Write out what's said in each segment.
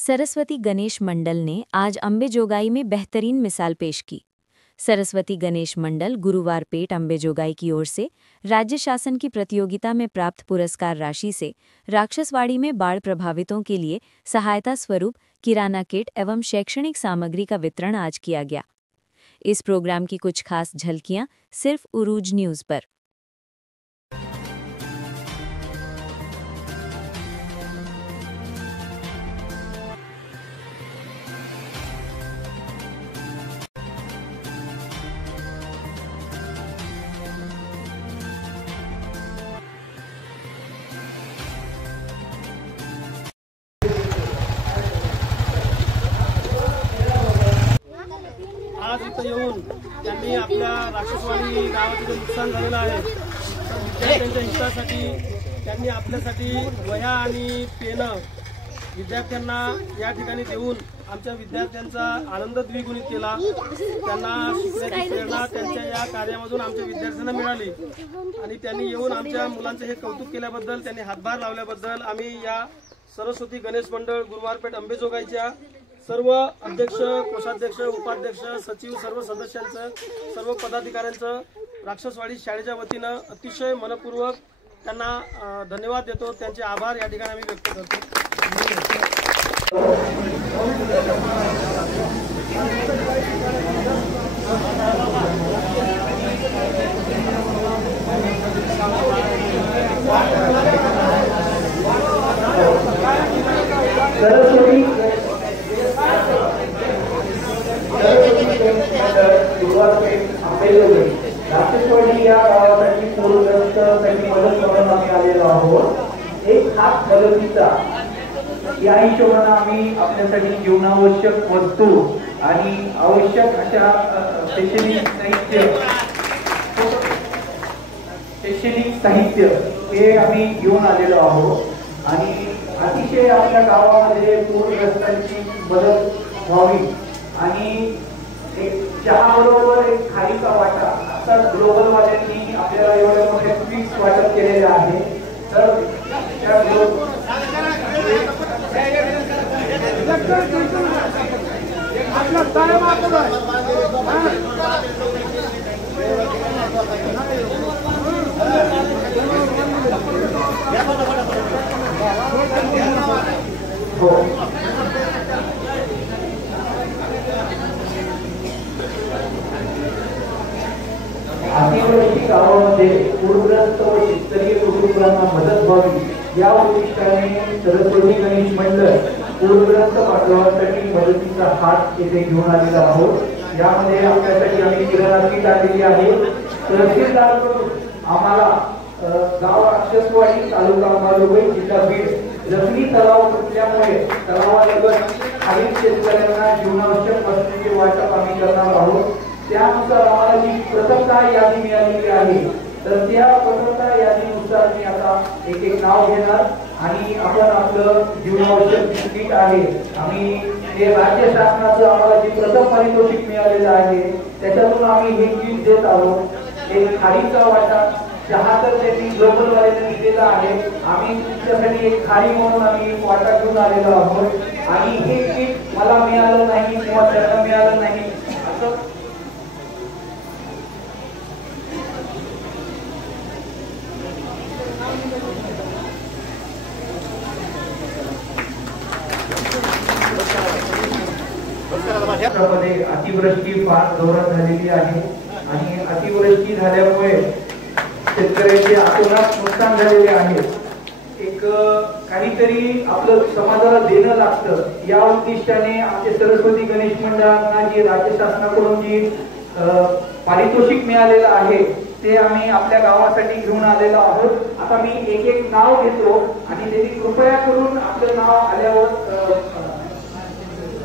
सरस्वती गणेश मंडल ने आज अंबेजोगाई में बेहतरीन मिसाल पेश की। सरस्वती गणेश मंडल गुरुवारपेट अंबेजोगाई की ओर से राज्य शासन की प्रतियोगिता में प्राप्त पुरस्कार राशि से राक्षसवाड़ी में बाढ़ प्रभावितों के लिए सहायता स्वरूप किराना किट एवं शैक्षणिक सामग्री का वितरण आज किया गया। इस प्रोग्राम की कुछ खास झलकियां सिर्फ उरूज न्यूज़ पर। आज इथं येऊन त्यांनी आपल्या राक्षसवाडी गावाचं जे नुकसान झालेलं आहे तर विद्यार्थ्यांच्या हितासाठी त्यांनी आपल्यासाठी वह्या आणि पेन विद्यार्थ्यांना या ठिकाणी देऊन आमच्या विद्यार्थ्यांचा आनंद द्विगुणित केला। त्यांना शिकण्याची प्रेरणा त्यांच्या या कार्यामधून आमच्या विद्यार्थ्यांना मिळाली आणि त्यांनी येऊन आमच्या मुलांचे हे कौतुक केल्याबद्दल, त्यांनी हातभार लावल्याबद्दल आम्ही या सरस्वती गणेश मंडळ गुरुवारपेठ अंबेजोगाईच्या सर्व अध्यक्ष, कोषाध्यक्ष, उपाध्यक्ष, सचिव, सर्व सदस्यांचं, सर्व पदाधिकाऱ्यांचं राक्षसवाडी शाळेच्या वतीनं अतिशय मनपूर्वक त्यांना धन्यवाद देतो। त्यांचे आभार या ठिकाणी आम्ही व्यक्त करतो। राक्षसवाडी या गावासाठी पूरग्रस्तांसाठी मदत म्हणून आम्ही आलेलो आहोत। एक हात मदतीचा या हिशोबाने आम्ही आपल्यासाठी जीवनावश्यक वस्तू आणि आवश्यक अशा शैक्षणिक साहित्य हे आम्ही घेऊन आलेलो आहोत आणि अतिशय आपल्या गावामध्ये पूरग्रस्तांची मदत व्हावी आणि चहा बरोबर एक खारीचा वाटा आता ग्लोबल वाल्यांनी आपल्याला एवढे मोठे स्वीट्स वाटप केलेले आहे। तर अतिवृष्टी गावामध्ये पूरग्रस्त व शेतकरी कुटुंबांना मदत व्हावी या उद्देशाने सरस्वती गणेश मंडळ पूरग्रस्त बांधवांसाठी मदतीचा हात येथे घेऊन आलेला आहोत। यामध्ये आपल्यासाठी आम्ही किराणा किट आलेली आहे। तहसीलदारकडून आम्हाला गाव राक्षसवाडी, तालुका अंबाजोगाई, जिल्हा बीड जखमी तलाव फुटल्यामुळे तलावालगत खालील शेतकऱ्यांना जीवनावश्यक वस्तूंचे वाटप आम्ही करणार आहोत। त्यानुसार आम्हाला जी प्रथमतः यादी मिळालेली आहे तर त्या प्रथमतः यादीनुसार मी आता एक एक नाव घेणार आणि आपण आपलं जीवनावश्यक किट आहे आम्ही हे राज्य शासनाचं आम्हाला जे प्रथम पारितोषिक मिळालेलं आहे त्याच्यातून आम्ही हे किट देत आहोत। एक खारीचा वाटा, चहा तर त्यांनी ग्लोबल वाल्यांनी दिलेला आहे, आम्ही तुमच्यासाठी एक खारी म्हणून आम्ही वाटा घेऊन आलेलो आहोत आणि हे किट मला मिळालं नाही किंवा त्यांना मिळालं नाही असं अतिवृष्टी फार जोरात झालेली आहे आणि अतिवृष्टी झाल्यामुळे शेतकऱ्यांचे अतोनात नुकसान झालेले आहे। एक काहीतरी आपलं समाजाला देणं लागतं या उद्देशाने आमचे सरस्वती गणेश मंडळांना जी राज्य शासनाकडून जी पारितोषिक मिळालेलं आहे ते आम्ही आपल्या गावासाठी घेऊन आलेलो आहोत। आता मी एक एक नाव घेतो आणि त्यांनी कृपया करून आपलं नाव आल्यावर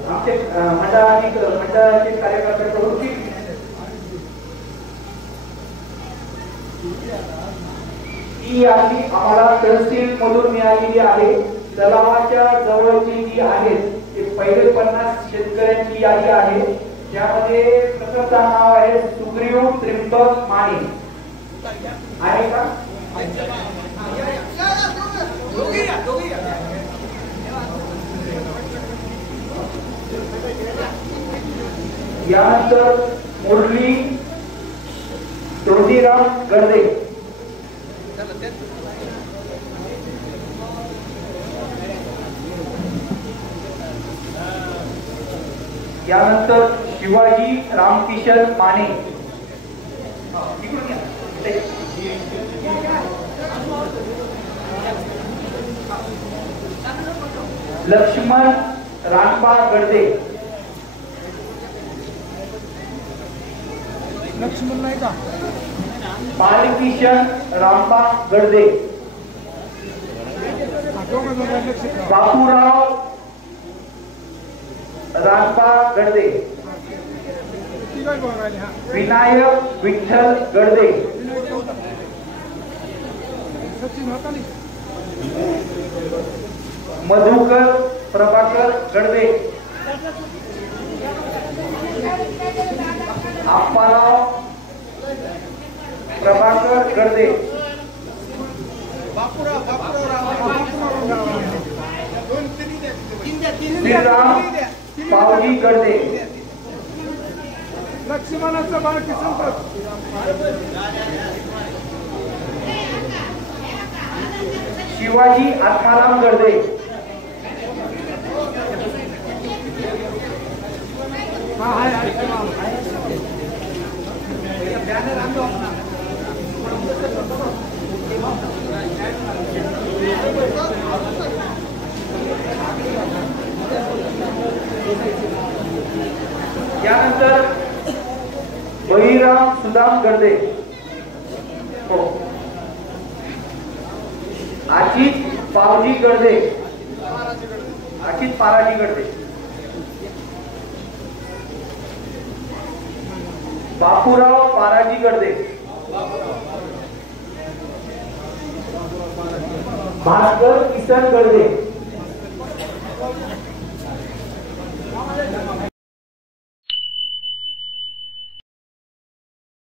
आमचे मंडळाचे कार्यकर्त्यांकडून ही यादी आम्हाला तहसील मधून मिळालेली आहे। तलावाच्या जवळची जी आहे ते पहिले 50 शेतकऱ्यांची यादी आहे। त्यामध्ये प्रथमतः नाव आहे सुग्रीव त्रिंबक माने आहे का? यानंतर मुरली तोंडीराम गर्दे, यानंतर शिवाजी रामकिशन माने, लक्ष्मण रामपा गर्दे, लक्ष्मण नाही का? बालकिशन रामपा गर्दे, बापूराव रामपा गर्दे, विनायक विठ्ठल गर्दे, मधुकर प्रभाकर गर्दे, आप्पाराव प्रभाकर गर्दे, श्रीराम पावजी गर्दे, लक्ष्मणाचं बाळ किसन, शिवाजी आत्माराम गर्दे, यानंतर बहिराम सुदाम गर्दे, हो, अजित पावजी गर्दे, अजित पाराजी गर्दे, बापूराव पाराजी गर्दे, भास्कर किसन गर्दे,